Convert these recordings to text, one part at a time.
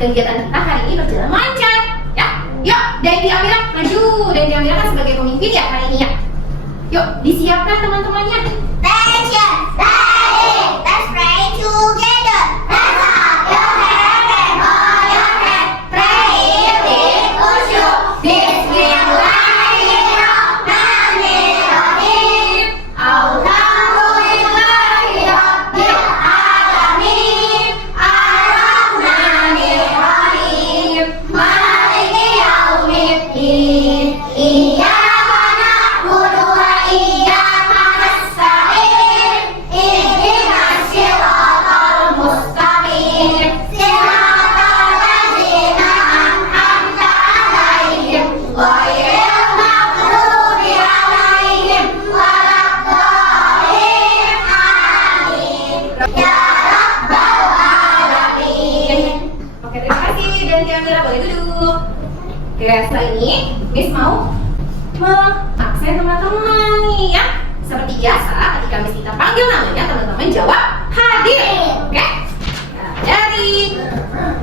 kegiatan kita hari ini berjalan lancar ya. Yuk, Dandi Amira maju. Dandi Amira kan sebagai pemimpin ya hari ini ya. Yuk, disiapkan teman-temannya. Attention, ready, let's pray together. Let's up your hand and hold your hand. Pray with khusyuk. Bismillahirrahmanirrahim. Alhamdulillahirabbil alamin. Ar-Rahmanir-Rahim. Maliki yaumiddin. Iyyaka na'budu wa iyyaka nasta'in. Ihdinas siratal mustaqim. Siratal ladzina an'amta 'alaihim ghairil maghdubi 'alaihim waladdallin. Amin. Ya Rabbal alamin. Oke, terima kasih Dandi Amira, boleh duduk. Oke, setelah ini Miss mau mengabsen teman-teman nih ya. Seperti biasa, ketika Miss kita panggil namanya, teman-teman jawab hadir. Oke? Nah, dari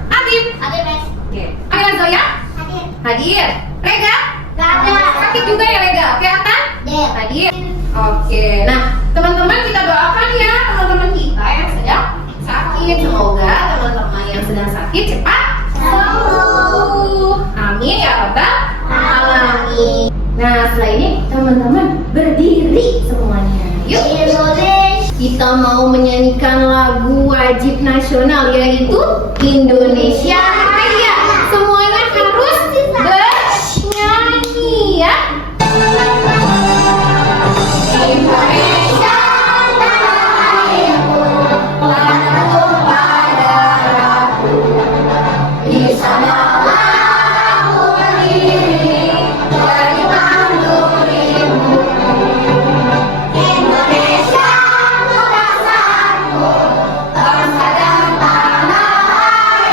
Abib. Hadir, Miss. Oke. Amira Zoya? Hadir. Hadir. Rega? Gak ada. Sakit juga ya Rega? Kelihatan? Hadir. Hadir. Oke. Nah, teman-teman kita doakan ya teman-teman kita yang sedang sakit. Semoga teman-teman yang sedang sakit cepat sembuh. Amin ya Rabbal alamin. Nah, setelah ini teman-teman berdiri semuanya. Yuk. Indonesia. Kita mau menyanyikan lagu wajib nasional yaitu Indonesia Raya. Semuanya harus bernyanyi ya. Indonesia tanah airku, tanah tumpah darahku. Di sanalah aku berdiri, dari mandurimu. Indonesia dasarku, bangsa dan tanah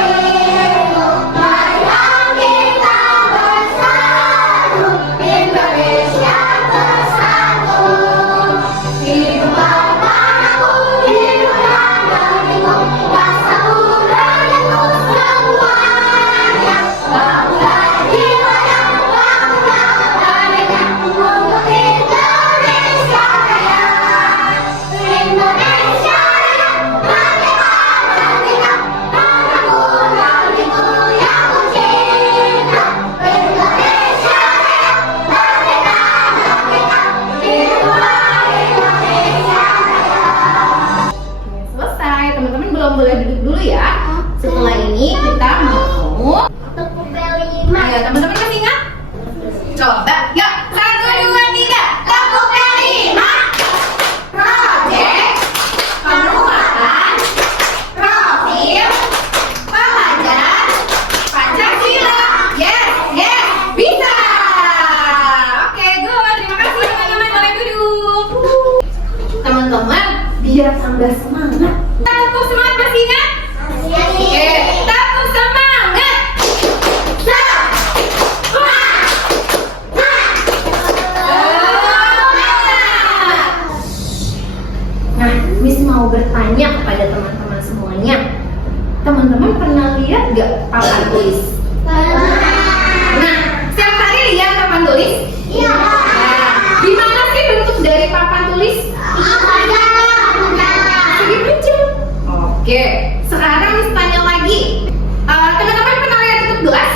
airku. Marilah kita bersatu, Indonesia bersatu. Hidup bapakku, hidup negeriku, bangsa budayku semuanya. Bangga jiwa dan bangga adanya untuk Indonesia Raya. Indonesia Raya, merdeka merdeka, tanahku negeriku yang ku cinta. Indonesia Raya, merdeka merdeka, hiduplah Indonesia Raya. Selesai, teman-teman belum boleh duduk dulu ya. Setelah ini kita mau Tepuk bel 5. ayo teman-teman masih ingat? Coba, yuk 1, 2, 3 Tepuk bel 5. Project Perumahan Profil Pelajar Pancasila. Yes, yes, bisa. Oke, good. Terima kasih teman-teman, boleh duduk. Teman-teman, biar tambah semangat. Tepuk semangat, masih ingat? Oke, tepuk semangat. Nah, Miss mau bertanya kepada teman-teman semuanya. Teman-teman pernah lihat gak papan tulis? Nah, setiap hari lihat papan tulis? Nah, gimana sih bentuk dari papan tulis? Segi panjang. Oke, sekarang Miss tanya lagi. Teman-teman pernah lihat tutup gelas?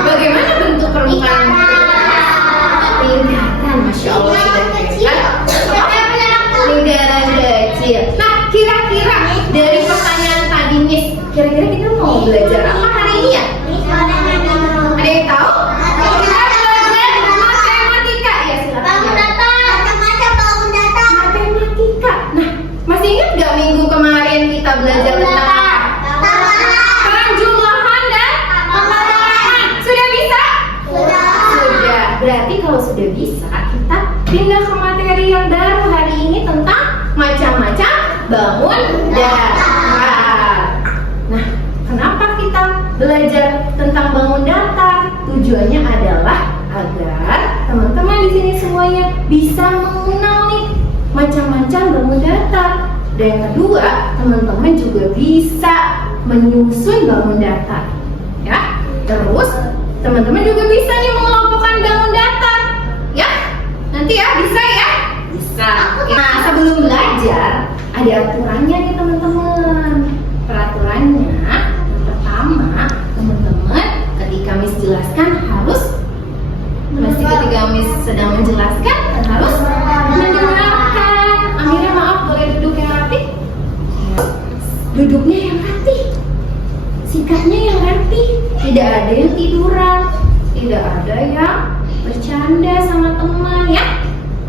Bagaimana bentuk permukaan tutup gelas? Lingkaran, Masya Allah. Lingkaran kecil. Nah, kira-kira dari pertanyaan tadi Miss, kira-kira kita mau belajar apa hari ini ya? Ada yang tahu? Kita belajar matematika. Ya, silakan. Matematika. Nah, masih ingat gak minggu kemarin kita belajar tentang apa? Penjumlahan dan pengolahan. Sudah bisa? Sudah. Berarti kalau sudah bisa, kita pindah ke materi yang baru hari ini tentang macam-macam bangun datar. Nah, kenapa kita belajar tentang bangun datar? Tujuannya adalah agar teman-teman di sini semuanya bisa mengenal nih macam-macam bangun datar Dan yang kedua, teman-teman juga bisa menyusun bangun datar. Ya. Terus teman-teman juga bisa nih mengelompokkan bangun datar. Ya. Nanti ya, bisa ya? Bisa. Nah, sebelum belajar ada aturannya nih teman-teman. Peraturannya yang pertama, teman-teman ketika Miss jelaskan harus ketika Miss sedang menjelaskan harus mendengarkan. Amira maaf, boleh duduk yang rapi? Duduknya yang rapi, sikapnya yang rapi, tidak ada yang tiduran, tidak ada yang bercanda sama teman ya.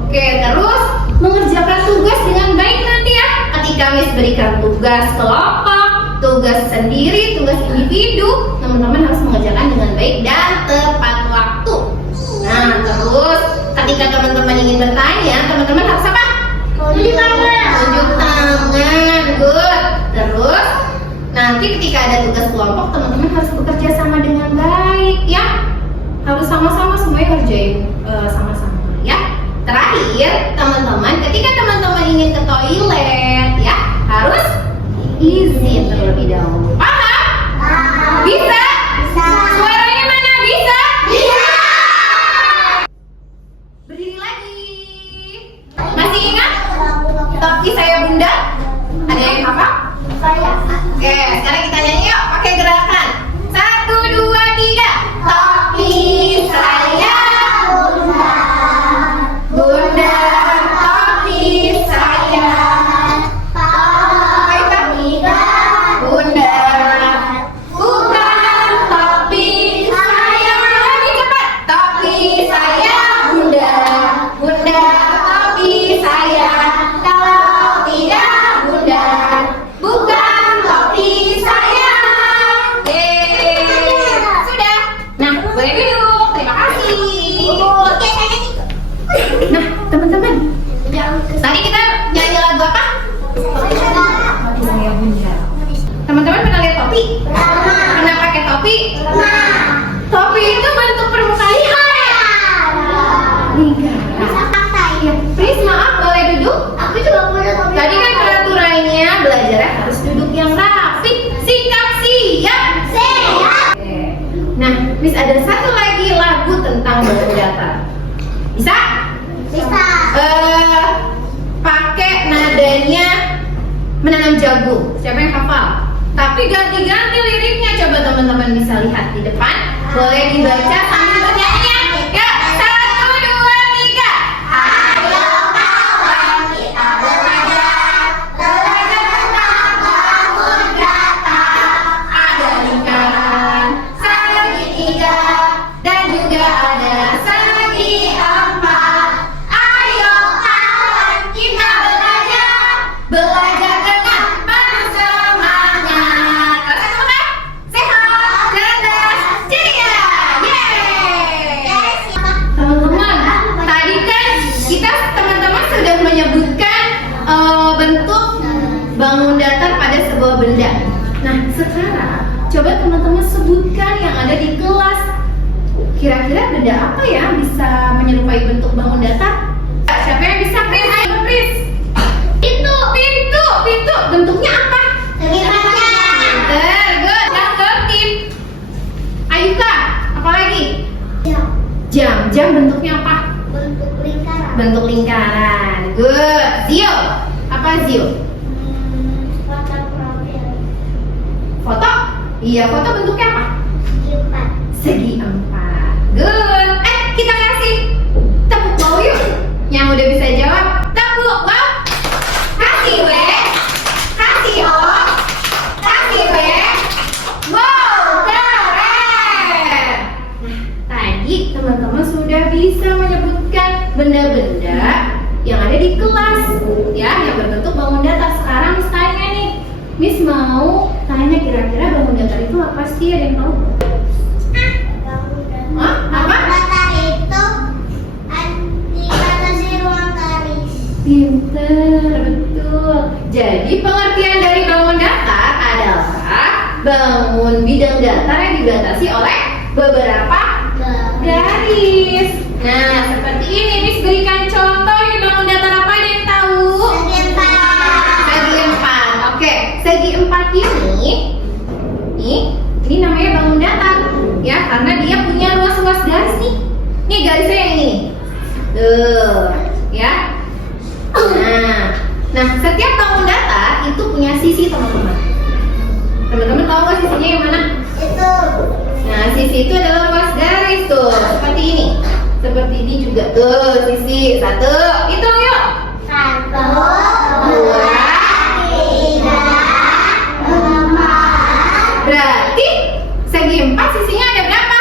Oke, terus mengerjakan tugas dengan baik nanti ya. Ketika Miss berikan tugas kelompok, tugas sendiri, tugas individu, teman-teman harus mengerjakan dengan baik dan tepat waktu. Nah, terus ketika teman-teman ingin bertanya, teman-teman harus apa? Tunjuk tangan. Tunjuk tangan, good. Terus nanti ketika ada tugas kelompok, teman-teman harus bekerja sama dengan baik ya. Harus sama-sama semuanya ngerjain sama-sama ya. Terakhir, teman-teman, ketika teman-teman ingin ke toilet ya, harus izin terlebih dahulu. Paham? Bisa? Bisa. Suaranya mana? Bisa? Bisa. Berdiri lagi. Masih ingat? Topi saya bunda? Ada yang hafal? Saya. Oke, sekarang kita nyanyi yuk pakai gerakan. 1, 2, 3. Topi saya bunda, bunda topi saya. Bunda, bukan topi saya. Lebih cepat. Topi saya bunda, bunda topi saya. Kalau tidak bunda, bukan topi saya. Sudah. Nah, boleh duduk. Terima kasih. Oke, saya ikut. Nah, teman-teman, tadi kita nyanyi lagu apa? Topi saya bunda. Teman-teman pernah lihat topi? Pernah pakai topi? Topi itu bentuk permukaan lingkaran. Ya, please maaf, boleh duduk? Aku juga punya topi. Tadi kan peraturannya belajarnya harus duduk yang rapi. Sikap siap. Siap. Oke. Nah, Miss ada satu lagi lagu tentang bangun datar. Bisa? Bisa. Pakai nadanya menanam jagung. Siapa yang hafal? Tapi ganti-ganti liriknya. Coba teman-teman bisa lihat di depan. Boleh dibaca sambil bernyanyi ya. Yuk, 1, 2, 3. Ayo kawan kita belajar tentang bangun datar. Ada lingkaran segitiga dan juga ada segi empat. Ayo kawan kita belajar dengan penuh semangat. Kalau semangat, sehat, cerdas, ceria. Yeay! Teman-teman, tadi kan kita teman-teman sudah menyebutkan bentuk bangun datar pada sebuah benda. Nah, sekarang coba teman-teman sebutkan yang ada di kelas. Kira-kira benda apa ya bisa menyerupai bentuk bangun datar? Siapa yang bisa, Pris? Ayo, Pris. Pintu. Bentuknya apa? Good. Yang ketim. Ayuka, apa lagi? Jam bentuknya apa? Bentuk lingkaran. Bentuk lingkaran. Good. Zio, apa Zio? Kotak profil. Foto? Iya, foto bentuknya apa? Empat. Segi empat. Good. Kita kasih tepuk bau yuk. Yang udah bisa jawab, tepuk bau. Kasih we. Kasih o. Kasih we. Wow, keren. Nah, tadi teman-teman sudah bisa menyebutkan benda-benda yang ada di kelas ya, yang berbentuk bangun datar. Sekarang Miss tanya nih, Miss mau tanya kira-kira bangun datar itu apa sih? Ada yang tahu? Hah? Apa? Datar itu dibatasi ruang garis. Pinter, betul. Jadi pengertian dari bangun datar adalah bangun bidang datar yang dibatasi oleh beberapa garis. Nah, seperti ini. Miss berikan contoh ini bangun datar apa? Ada yang tahu? Segi empat. Segi datar ini namanya bangun datar ya, karena dia punya luas-luas garis nih. Nih garisnya yang ini nih. Tuh, ya. Nah, setiap bangun datar itu punya sisi, teman-teman. Teman-teman tahu nggak sisinya yang mana? Itu. Nah, sisi itu adalah luas garis tuh, seperti ini. Seperti ini juga tuh, sisi. Satu, hitung yuk. 1, 2, 3, 4. Berarti segi 4 sisinya ada berapa?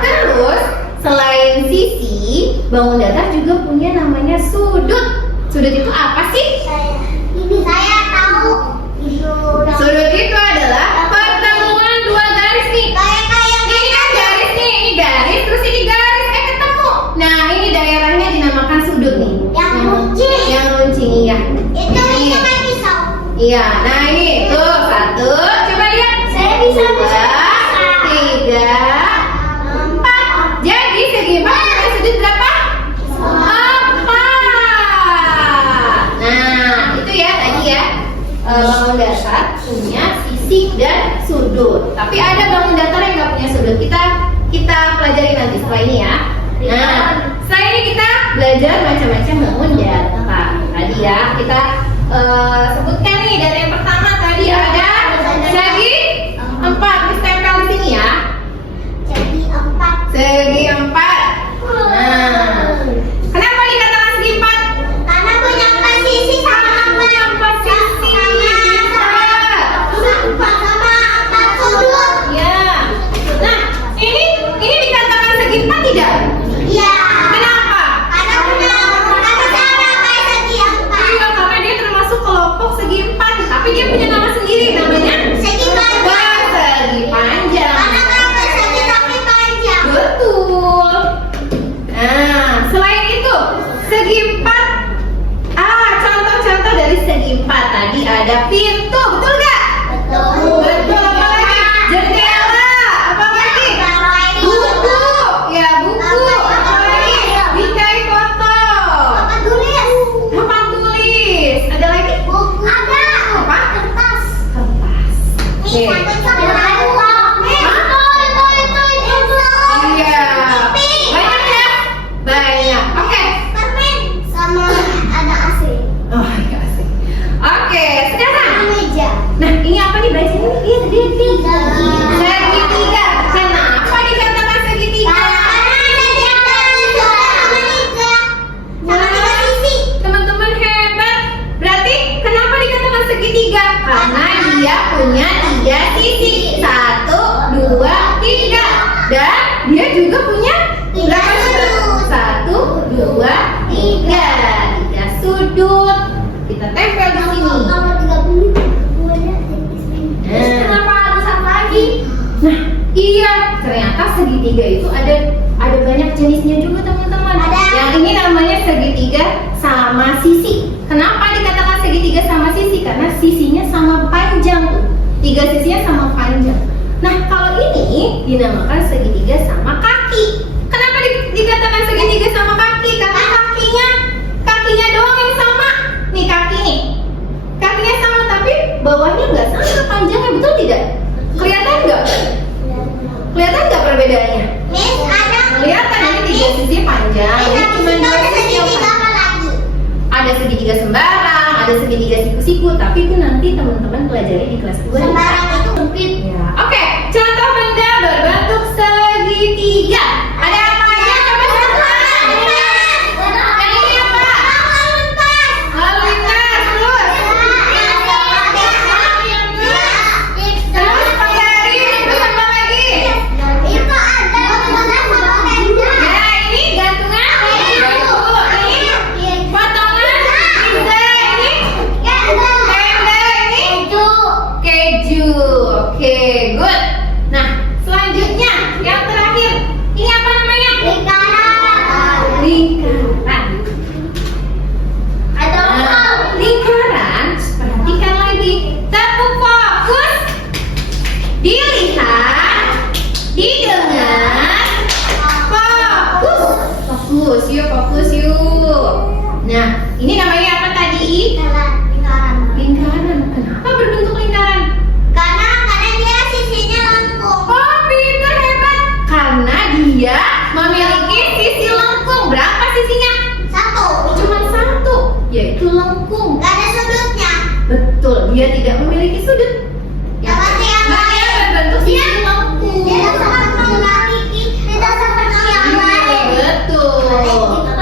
4. Terus selain sisi, bangun datar juga punya namanya sudut. Sudut itu apa sih? Saya tahu. Sudut itu adalah pertemuan dua garis nih. Ini kan garis nih, ini garis, terus ini garis, ketemu. Nah, ini daerahnya dinamakan sudut nih. Yang runcing. Yang runcing, iya. Itu kan pisau. Iya, nah ini tuh 1, coba lihat. Saya bisa 2, 3, 4. Jadi segi 4 punya sudut berapa? 4. Nah, itu ya tadi ya. Bangun datar punya sisi dan sudut. Tapi ada bangun datar yang nggak punya sudut. Kita pelajari nanti setelah ini ya. Nah, setelah ini kita belajar macam-macam bangun datar. Tadi ya kita sebutkan nih dari yang pertama tadi ada segi 4. Terus tempel di sini ya. Jadi 4. Segi 4. Nah, kenapa dikatakan segi 4? Karena punya 4 sisi sama 4 sisi. Sama 4 sudut. Ya. Nah, ini dikatakan segi 4 tidak? Iya. Kenapa? Karena punya cara kayak segi 4. Iya, karena dia termasuk kelompok segi 4, tapi dia punya nama sendiri, namanya Segi panjang. segi panjang. Karena kenapa segi tapi panjang? Betul. Nah, selain itu, segi 4. Contoh-contoh dari segi 4 tadi ada pintu, betul nggak? Betul. Betul, apa lagi? Jendela, apa lagi? Buku, ya buku, apa lagi? Bingkai foto, Apa tulis? papan tulis, ada lagi? Ada. Apa? Kertas. Kertas. Nih, Oke. satu sama dua. Itu. Iya. Banyak ya? Banyak. Oke. Permen. Sama ada AC. Oh, iya asik. Oke, sekarang. Meja. Nah, ini apa nih baca ini? Iya, segitiga. Kenapa dikatakan segitiga? Teman-teman hebat. Berarti kenapa dikatakan segitiga? Karena dia punya 3 sisi. 1, 2, 3. Dan dia juga punya berapa sudut? 1, 2, 3. 3 sudut. Kita tempel di sini. Kenapa harus satu lagi? Nah, iya, ternyata segitiga itu ada banyak jenisnya juga, teman-teman. Ada. Yang ini namanya segitiga sama sisi. Kenapa dikatakan segitiga sama sisi? Karena sisinya sama panjang tuh. 3 sisinya sama panjang. Nah, kalau ini dinamakan segitiga sama kaki. Kenapa dikatakan segitiga sama kaki? Karena kakinya doang yang sama. Nih kaki nih. Kakinya sama tapi bawahnya nggak sama panjangnya, betul tidak? Kelihatan nggak? Kelihatan nggak perbedaannya? Miss, ada. Kelihatan ini 3 sisi panjang. Ini cuma 2 sisi yang segitiga panjang. apa lagi? Ada segitiga sembarang, ada segitiga siku-siku, tapi itu nanti teman-teman pelajari di kelas 2. Sembarang itu sempit. Ya. Oke, contoh benda berbentuk segitiga. Ada apa aja? Coba sebutkan. Yang ini apa? Lalu lintas, terus. Terus pagari, terus apa lagi? Itu ada bangunan sama tenda. Ya, ini gantungan. Ini potongan. Pizza, ini tenda, ini keju. tidak memiliki sudut. Yang berbentuk sisi lengkung. Betul.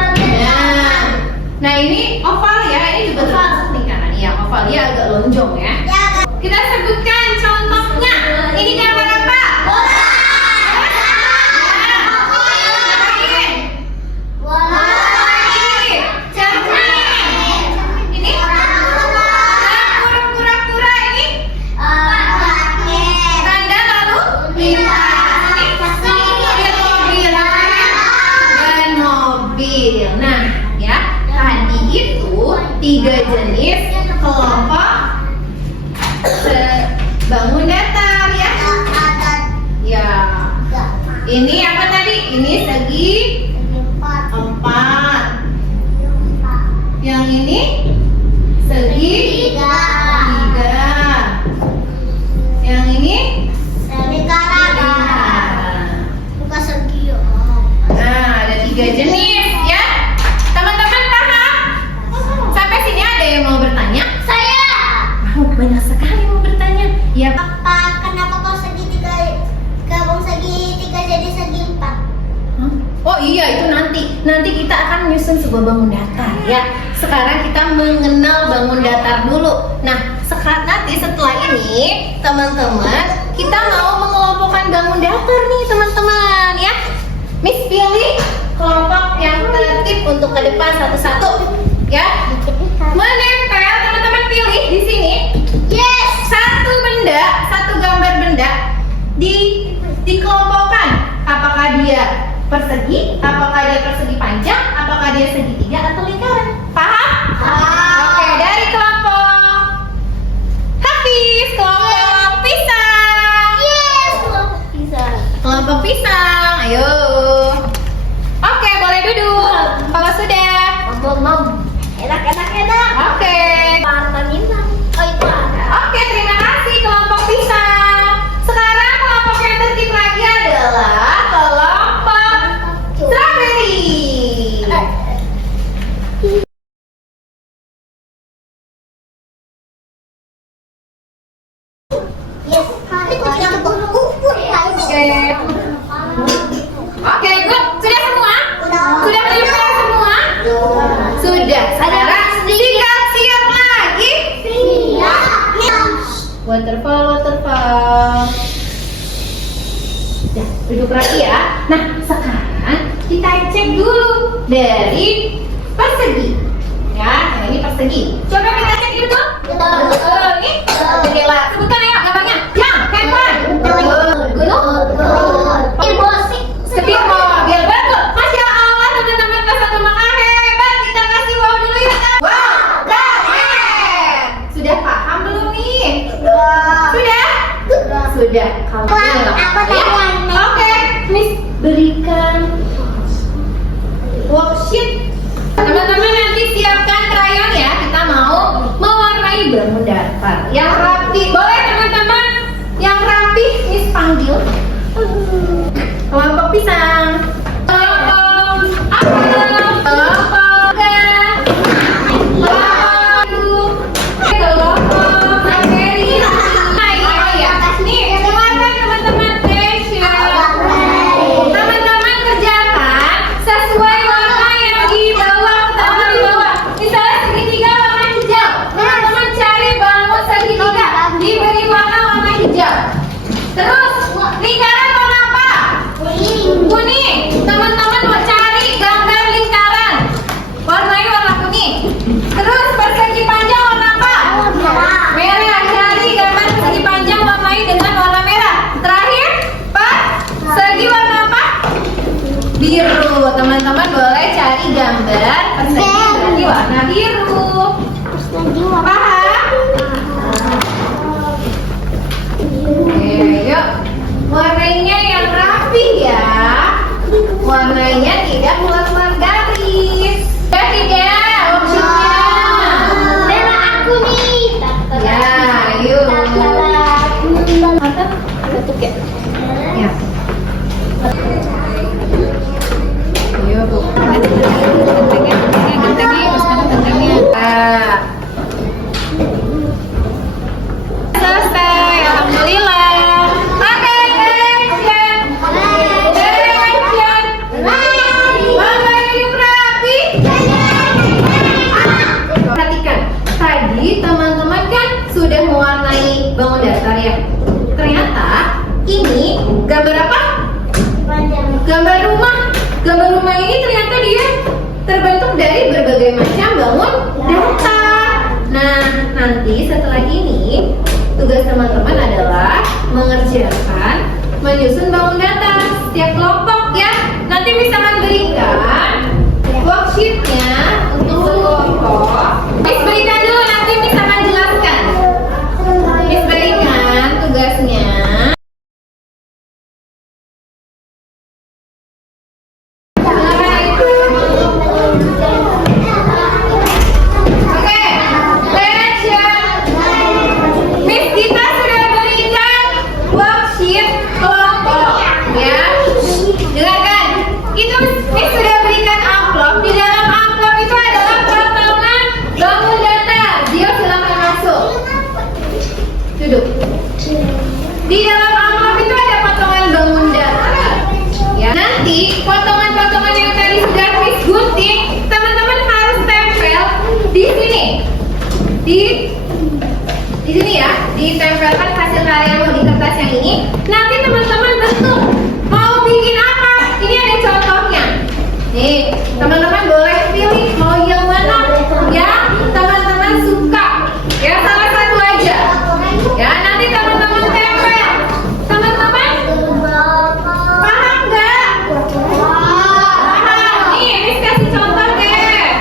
Nah ini oval ya, ini juga termasuk lingkaran. Ya, oval ya agak lonjong ya. Kita sebutkan contohnya. Ini gambar apa? Nah, ya, tadi itu 3 jenis kelompok bangun datar ya. Ya. Ini apa tadi? Ini segi 4. Yang ini segi 3. Yang ini nah, ada 3 jenis ya. Teman-teman paham? Sampai sini ada yang mau bertanya? Banyak sekali mau bertanya. Ya, Kenapa kau segitiga gabung segitiga jadi segi 4? oh iya, itu nanti kita akan menyusun sebuah bangun datar ya. Sekarang kita mengenal bangun datar dulu. Nah, nanti setelah ini teman-teman kita mau mengelompokkan bangun datar nih teman-teman ya. Miss pilih kelompok yang tertib untuk ke depan satu-satu ya. Menempel, teman-teman pilih di sini. Yes. Satu gambar benda dikelompokkan. Apakah dia persegi, apakah dia persegi panjang, apakah dia segitiga atau lingkaran. Paham? Oke, dari kelompok Hafiz, kelompok pisang. Yes, pisang. Kelompok pisang, ayo. Oke, boleh duduk. Kalau sudah. Enak. Oke. Oh, itu ada. Oke, terima kasih kelompok pisang. Sekarang kelompok yang tertib lagi adalah kelompok strawberry. Yes. Oke, good. Sudah semua? Sudah menunjukkan semua? Sudah. Sekarang siap lagi. Waterfall. Sudah, duduk rapi ya. Nah, sekarang kita cek dulu dari persegi. Ya, nah ini persegi. Coba kita cek dulu. Ini jendela. Sebutkan ayo gambarnya. Yang, handphone. Gunung. Speedboat. Betul. Masya Allah, teman-teman kelas 1 hebat. Kita kasih wow dulu ya. Wow, keren. Sudah paham belum nih? Sudah. Kalau Oke, Miss berikan worksheet. Teman-teman nanti siapkan krayon ya. Kita mau mewarnai bangun datar yang rapi. Boleh teman-teman? Yang rapi Miss panggil. Kelompok pisang. Kelompok apel. Kelompok enggak. Kelompok strawberry. Nih, silakan teman-teman teman-teman kerjakan sesuai warna yang di bawah. Misalnya segitiga warna hijau. Teman-teman cari bangun segitiga diberi warna hijau. Terus lingkaran warna apa? Kuning. Teman-teman mau cari gambar lingkaran. Warnanya warna kuning. Terus persegi panjang warna apa? Merah. Cari gambar persegi panjang warnai dengan warna merah. Terakhir, persegi warna apa? Biru. Teman-teman boleh cari gambar persegi warna biru. Paham? Yuk, warnanya yang rapi ya. Warnanya tidak keluar garis. Tidak, workshopnya. Merah aku nih. Ya, yuk. Tutup ya. Ya. Yuk, Bu. Gentengnya. dari berbagai macam bangun datar. Nah, nanti setelah ini tugas teman-teman adalah mengerjakan menyusun bangun datar setiap kelompok ya. Nanti bisa memberikan worksheetnya untuk kelompok. Miss berikan dulu, nanti bisa menjelaskan. Miss berikan tugasnya. Di dalam amplop itu ada potongan bangun datar. Ya. Nanti potongan-potongan yang tadi sudah Miss gunting, teman-teman harus tempel di sini. Di sini ya, ditempelkan hasil karyamu di kertas yang ini. Nanti teman-teman bentuk mau bikin apa? Ini ada contohnya. Nih, teman-teman boleh pilih mau yang mana yang teman-teman suka. Ya, salah satu aja. Ya, nanti teman-teman tempel. Teman-teman paham nggak? Paham. Nih, Miss kasih contoh deh.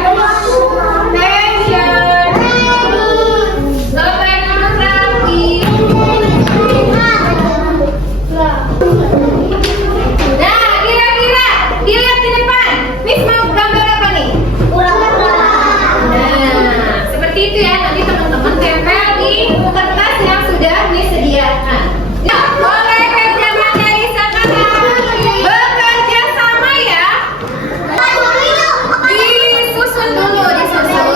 Attention. Selesai dengan rapi. Nah, kira-kira dilihat di depan. Miss mau gambar apa nih? Nah, seperti itu ya. Nanti teman-teman tempel di kertas yang sudah Miss sediakan. Nah, boleh kerjakan dari sekarang. Bekerja sama ya. Disusun dulu, disusun.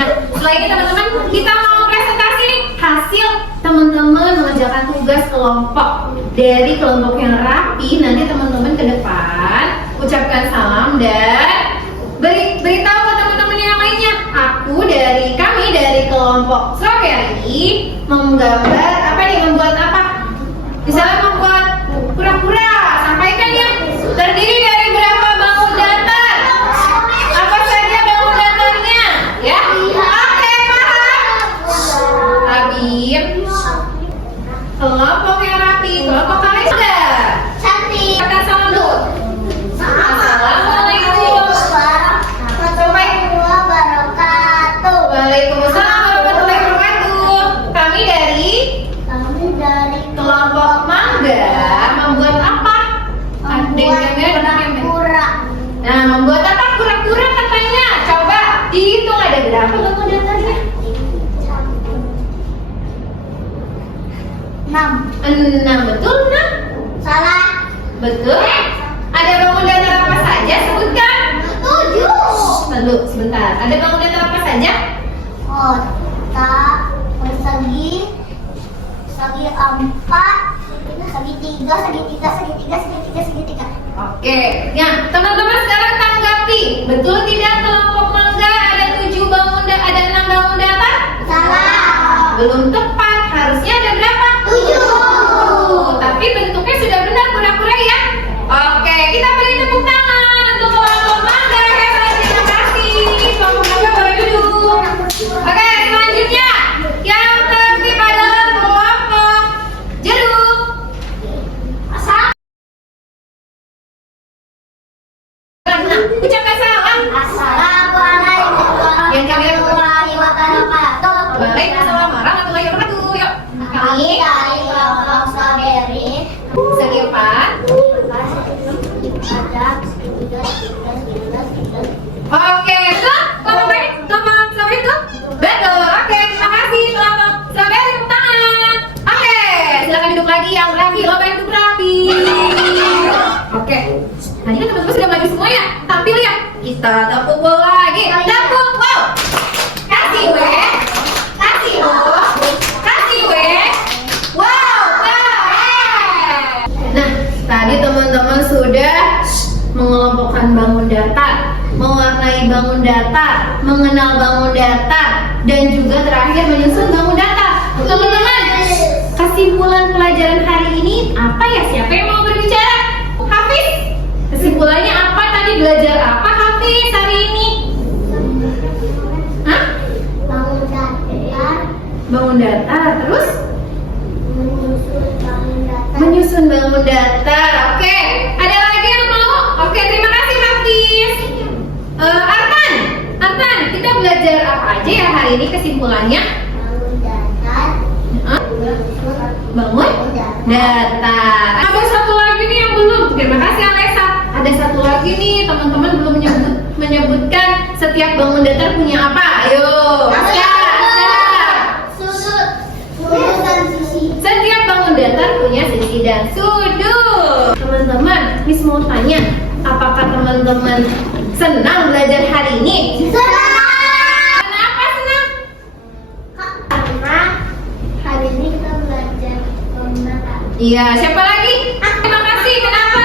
Nah, setelah ini teman-teman kita mau presentasi nih hasil teman-teman mengerjakan tugas kelompok dari kelompok yang rapi. Nanti teman-teman ke depan ucapkan salam dan beritahu ke teman-teman yang lainnya. Kami dari kelompok strawberry menggambar apa nih, membuat apa? Misalnya membuat kura-kura. Sampaikan ya. Terdiri dari berapa bangun datar? Apa saja bangun datarnya? Ya. Oke, paham? Habib. Kelompok yang rapi, kelompok kalian sudah. Cantik. Katakan salam dulu. Assalamualaikum. Waalaikumsalam warahmatullahi wabarakatuh. Kami dari kelompok mangga membuat apa? Nah, membuat apa kura-kura katanya? Coba dihitung ada berapa bangun datarnya? 6, betul 6? Salah. Betul? Ada bangun datar apa saja? Sebutkan. 7. Lalu sebentar. Ada bangun datar apa saja? Kotak, persegi, segi 4, segitiga, segitiga, segitiga, segitiga, segitiga. Oke, ya teman-teman sekarang tanggapi. Betul tidak kelompok mangga ada 7 bangun datar, ada 6 bangun datar? Salah. Belum tepat, harusnya ada berapa? 7. Tapi bentuknya sudah benar kura-kura ya. Oke, kita beri tepuk tangan untuk kelompok mangga. Hebat, terima kasih. Kelompok mangga boleh duduk. Oke, selanjutnya yang tertib adalah kelompok jeruk. Ucapkan salam. Assalamualaikum warahmatullahi wabarakatuh. Waalaikumsalam warahmatullahi wabarakatuh. Yuk, Kami dari kelompok strawberry. segi 4. Ada segitiga, segitiga, segitiga, segitiga. Oke, betul? Kelompok strawberry itu? Betul. Oke, terima kasih kelompok strawberry, tepuk tangan. Oke, silakan duduk lagi yang rapi. Kelompok yang duduk rapi. Oke, tadi kan teman-teman sudah maju semua ya. Tampil ya. Kita tepuk bola lagi. Tepuk, wow. Kasih weh. Kasih loh. Kasih weh. Wow, keren. Nah, tadi teman-teman sudah mengelompokkan bangun datar, bangun datar, mengenal bangun datar, dan juga terakhir menyusun bangun datar. Teman-teman, kesimpulan pelajaran hari ini apa ya? Siapa yang mau berbicara? Hafiz? Kesimpulannya apa tadi? Belajar apa Hafiz hari ini? Hah? Bangun datar. Bangun datar, terus? Menyusun bangun datar. Menyusun bangun datar. Oke, ada lagi yang mau? Oke, terima kasih Hafiz. Artan, kita belajar apa aja ya hari ini kesimpulannya? Bangun datar. Hah? Menyusun Bangun datar. Ada satu lagi nih yang belum. Terima kasih Alessa. Ada satu lagi nih, teman-teman belum menyebutkan setiap bangun datar punya apa? Ayo, Aska. Sudut. Sudut dan sisi. Setiap bangun datar punya sisi dan sudut. Teman-teman, Miss mau tanya, apakah teman-teman senang belajar hari ini? Senang. Kenapa senang? Karena hari ini kita belajar bangun datar. Iya, siapa lagi? Terima kasih. Kenapa?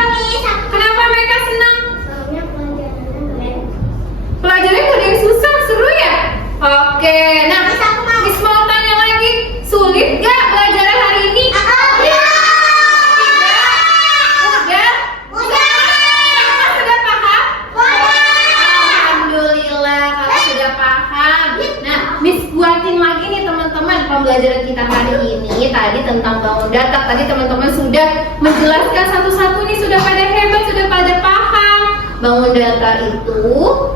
Kenapa mereka senang? Soalnya pelajarannya keren. Pelajarannya gak ada yang susah, seru ya? Oke, nah Miss mau tanya lagi, sulit gak belajar hari ini? Udah? Sudah paham? Alhamdulillah, kalau sudah paham. Nah, Miss buatin lagi nih teman-teman pembelajaran kita hari ini tadi tentang bangun datar. Tadi teman-teman sudah menjelaskan satu-satu nih, sudah pada hebat, sudah pada paham. Bangun datar itu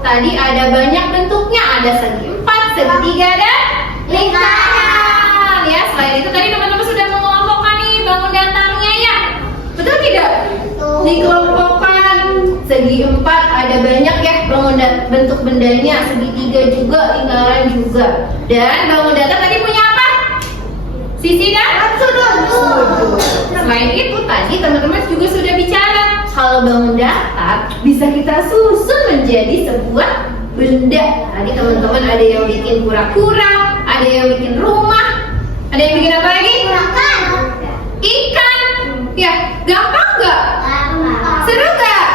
tadi ada banyak bentuknya, ada segi 4, segitiga, dan lingkaran. Ya, selain itu tadi teman-teman sudah mengelompokkan nih bangun datarnya ya. Betul tidak? Dikelompokkan segi 4 ada banyak ya bentuk bendanya, segitiga juga, lingkaran juga. Dan bangun datar tadi punya apa? Sisi dan sudut. Selain itu tadi teman-teman juga sudah bicara kalau bangun datar bisa kita susun menjadi sebuah benda. Tadi teman-teman ada yang bikin kura-kura, ada yang bikin rumah, ada yang bikin apa lagi? Ikan. Ya, gampang nggak? Seru nggak?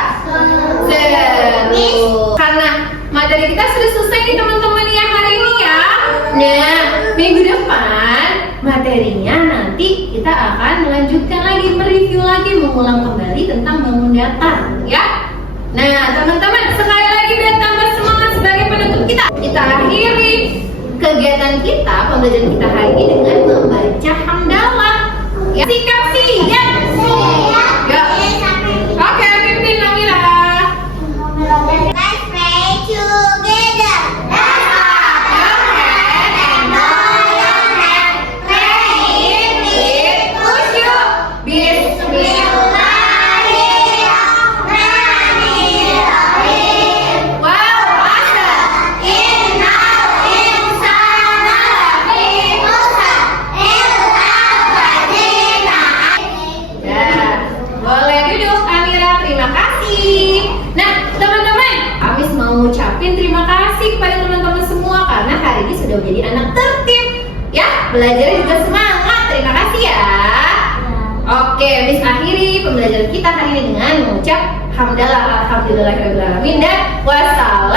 Seru. Karena materi kita sudah selesai nih teman-teman ya hari ini ya. Nah, minggu depan materinya nanti kita akan melanjutkan lagi, mereview lagi, mengulang kembali tentang bangun datar ya. Nah, teman-teman sekali lagi biar tambah semangat sebagai penutup kita akhiri kegiatan kita, pembelajaran kita hari ini dengan membaca hamdalah. Ya, sikap siap. Ya. Oke, pimpin Amira. Let's pray together. Let's clap your hands and blow your hands. Pray with khusyuk. Bismillahirrahmanirrahim. Wow, awesome. Innal insana lafi khusr illa alladzina Ya, boleh duduk Amira, terima kasih. Nah, teman-teman, Amis mau ngucapin terima kasih kepada teman-teman semua karena hari ini sudah menjadi anak tertib. Ya, belajar juga semangat. Terima kasih ya. Oke, Miss akhiri pembelajaran kita hari ini dengan mengucap hamdalah, alhamdulillahirabbil alamin dan wassalam.